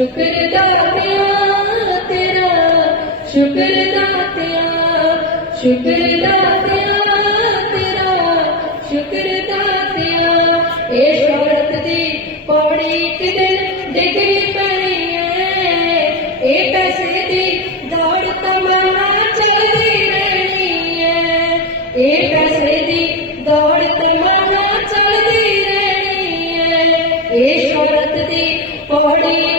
शुक्रदातिया तेरा शुक्रदातिया शुक्रदातिया तेरा शुक्रदातिया ए शरत दी पौड़ी के दिन डिग्री पड़ी है ए पैसे दी दौड़ तमन्ना चलदी रहनी है ए पैसे दी दौड़ तमन्ना चलदी रहनी है ए शरत दी पौड़ी